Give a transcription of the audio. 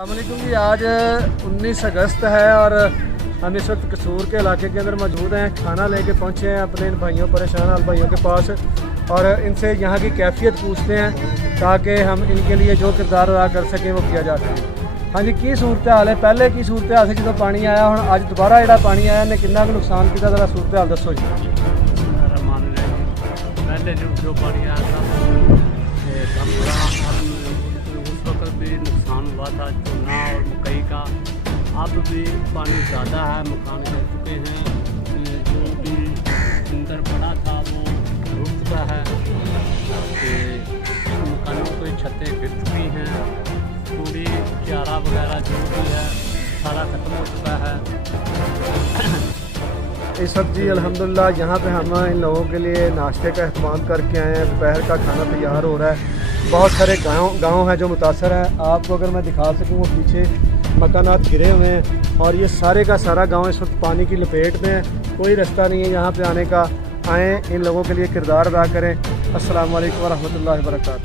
अस्सलामुअलैकुम जी। आज 19 अगस्त है और हम इस वक्त कसूर के इलाके के अंदर मौजूद हैं। खाना लेके पहुँचे हैं अपने इन भाइयों, परेशान हाल भाइयों के पास, और इनसे यहाँ की कैफियत पूछते हैं ताकि हम इनके लिए जो किरदार अदा कर सकें वो किया जा सके। हाँ जी, की सूरत हाल है? पहले की सूरत हाल से जो पानी आया हूँ अज दोबारा जो पानी आया ने कितना नुकसान किया, जरा सूरत हाल दसो जी। पहले जो पानी आया था उस वक्त भी नुकसान हुआ था चूना और मकई का। अब भी पानी ज़्यादा है, मकान गिर चुके हैं, जो भी अंदर पड़ा था वो रुक चुका है, मकानों की छतें गिर चुकी हैं, पूरी चारा वगैरह जो भी है सारा ख़त्म हो चुका है। इस वक्त जी अल्हम्दुलिल्लाह यहाँ पे हम इन लोगों के लिए नाश्ते का अहतमाम करके आए हैं। दोपहर का खाना तैयार हो रहा है। बहुत सारे गांव हैं जो मुतासर हैं। आपको अगर मैं दिखा सकूँ वो पीछे मकानात गिरे हुए हैं और ये सारे का सारा गांव इस वक्त पानी की लपेट में है। कोई रास्ता नहीं है यहाँ पे आने का। आएँ, इन लोगों के लिए किरदार अदा करें। अस्सलामु अलैकुम व रहमतुल्लाहि व बरकातहू।